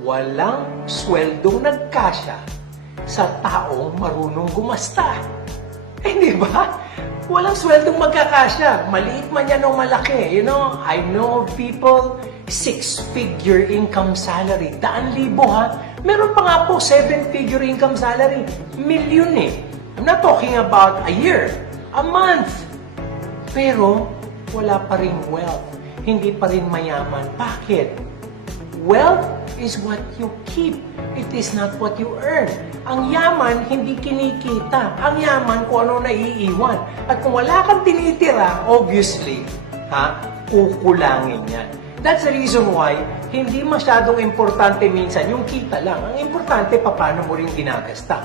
walang sweldong nagkasya sa taong marunong gumasta. Eh, di ba? Walang sweldong magkakasya. Maliit man yan o malaki. You know, I know people, 6-figure income salary. 1,000 ha. Meron pa nga po 7-figure income salary. Milyon eh. I'm not talking about a year, a month. Pero, wala pa rin wealth. Hindi pa rin mayaman. Bakit? Wealth is what you keep. It is not what you earn. Ang yaman, hindi kinikita. Ang yaman, kung ano naiiwan. At kung wala kang tinitira, obviously, kukulangin yan. That's the reason why, hindi masyadong importante minsan yung kita lang. Ang importante, paano mo rin ginagasta.